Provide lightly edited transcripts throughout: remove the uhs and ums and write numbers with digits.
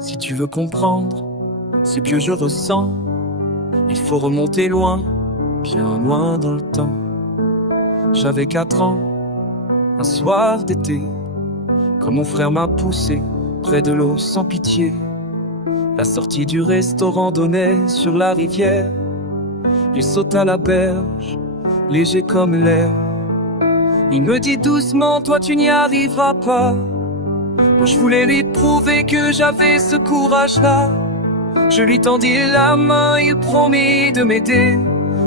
Si tu veux comprendre ce que je ressens, il faut remonter loin, bien loin dans le temps. J'avais 4 ans, un soir d'été, quand mon frère m'a poussé près de l'eau sans pitié. La sortie du restaurant donnait sur la rivière. Il saute à la berge, léger comme l'air. Il me dit doucement, toi tu n'y arriveras pas. Moi je voulais lui prouver que j'avais ce courage-là. Je lui tendis la main, il promit de m'aider.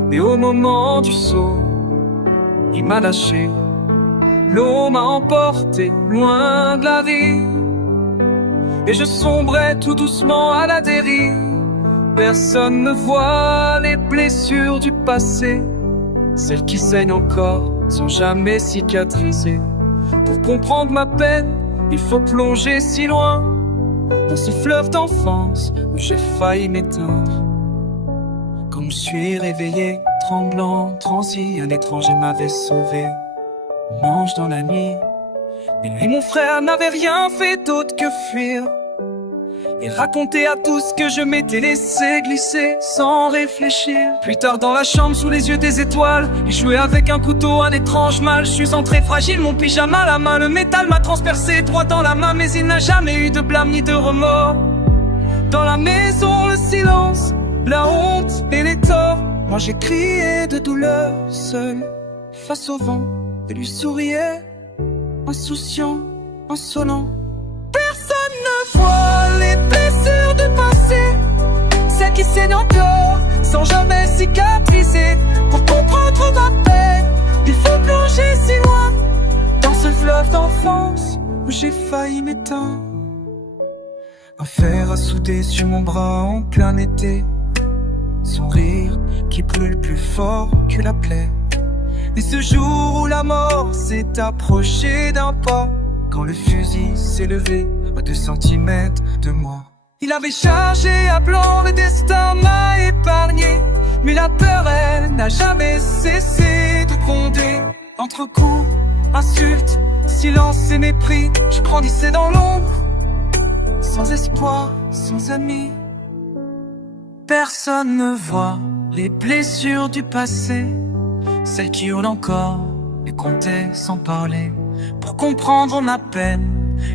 Mais au moment du saut, il m'a lâché. L'eau m'a emporté loin de la vie, et je sombrais tout doucement à la dérive. Personne ne voit les blessures du passé, celles qui saignent encore sans jamais cicatriser. Pour comprendre ma peine, il faut plonger si loin dans ce fleuve d'enfance où j'ai failli m'éteindre. Quand je suis réveillé, tremblant, transi, un étranger m'avait sauvé. Mange dans la nuit, et lui mon frère n'avait rien fait d'autre que fuir et raconter à tous que je m'étais laissé glisser sans réfléchir. Plus tard dans la chambre sous les yeux des étoiles, et joué avec un couteau, un étrange mal. Je suis entré fragile, mon pyjama à la main, le métal m'a transpercé droit dans la main. Mais il n'a jamais eu de blâme ni de remords. Dans la maison le silence, la honte et les torts. Moi j'ai crié de douleur seul face au vent, et lui souriait, insouciant, insolent. Personne ne voit les blessures du passé, celles qui saignent encore sans jamais cicatriser. Pour comprendre ma peine, il faut plonger si loin dans ce fleuve d'enfance où j'ai failli m'éteindre. Un fer à souder sur mon bras en plein été, son rire qui brûle plus fort que la plaie. Et ce jour où la mort s'est approchée d'un pas, quand le fusil s'est levé à 2 centimètres de moi. Il avait chargé à blanc, le destin m'a épargné, mais la peur, elle, n'a jamais cessé de gronder. Entre coups, insultes, silence et mépris, je grandissais dans l'ombre, sans espoir, sans amis. Personne ne voit les blessures du passé, celles qui hurlent encore et compter sans parler. Pour comprendre ma peine,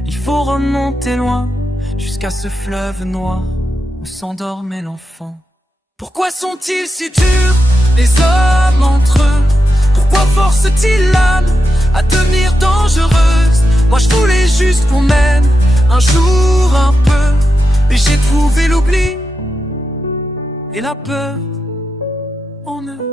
il faut remonter loin, jusqu'à ce fleuve noir où s'endormait l'enfant. Pourquoi sont-ils si durs, les hommes entre eux? Pourquoi forcent-ils l'âme à devenir dangereuse? Moi je voulais juste qu'on m'aime un jour un peu, et j'ai trouvé l'oubli et la peur en eux.